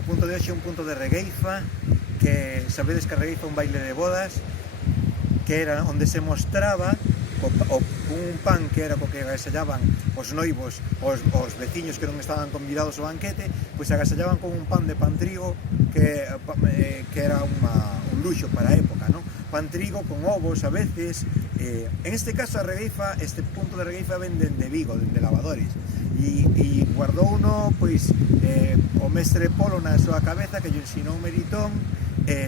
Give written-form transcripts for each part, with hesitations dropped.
O punto de hoxe é un punto de regueifa, que sabedes que a regueifa é un baile de bodas, que era onde se mostraba un pan que era co que agasallaban os noivos, os veciños que non estaban convidados ao banquete, pois agasallaban con un pan de pan trigo que era un luxo para a época, non? Pan trigo con ovos a veces. En este caso a regueifa, este punto de regueifa ven de Vigo, de Lavadores, e guardou uno pois o mestre Polo na súa cabeza, que lle ensinou Meritón,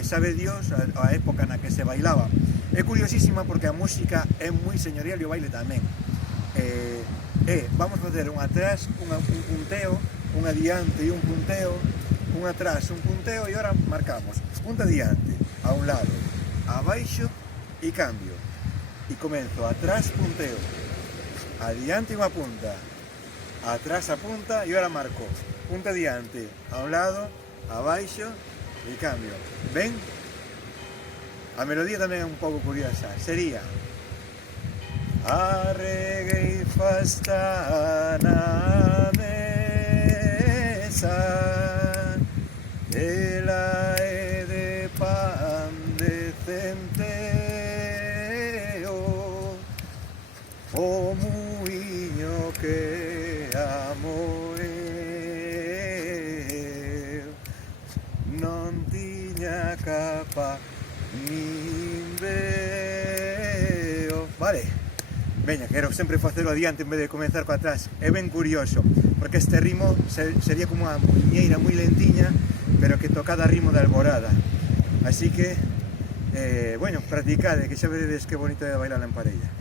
sabe Dios a época na que se bailaba. É curiosísima porque a música é moi señorial e o baile tamén. Vamos facer un atrás, un punteo, un adiante e un punteo, un atrás, un punteo, e agora marcamos punta adiante, a un lado, abaixo e cambio. E comenzo atrás, punteo, adiante unha punta, atrás a punta, e agora marco punta adiante, a un lado, abaixo e cambio. Ben? A melodía tamén é un pouco curiosa, sería: a regueifa está na mesa, ela é de pan de centeo, o muiño que amo eu non tiña capa nin veo. Vale, veña, quero sempre facelo adiante en vez de comenzar co atrás. É ben curioso, porque este ritmo sería como unha muiñeira moi lentiña, pero que tocada a ritmo de alborada. Así que, bueno, practicade, que xa veredes que bonito é bailar en parella.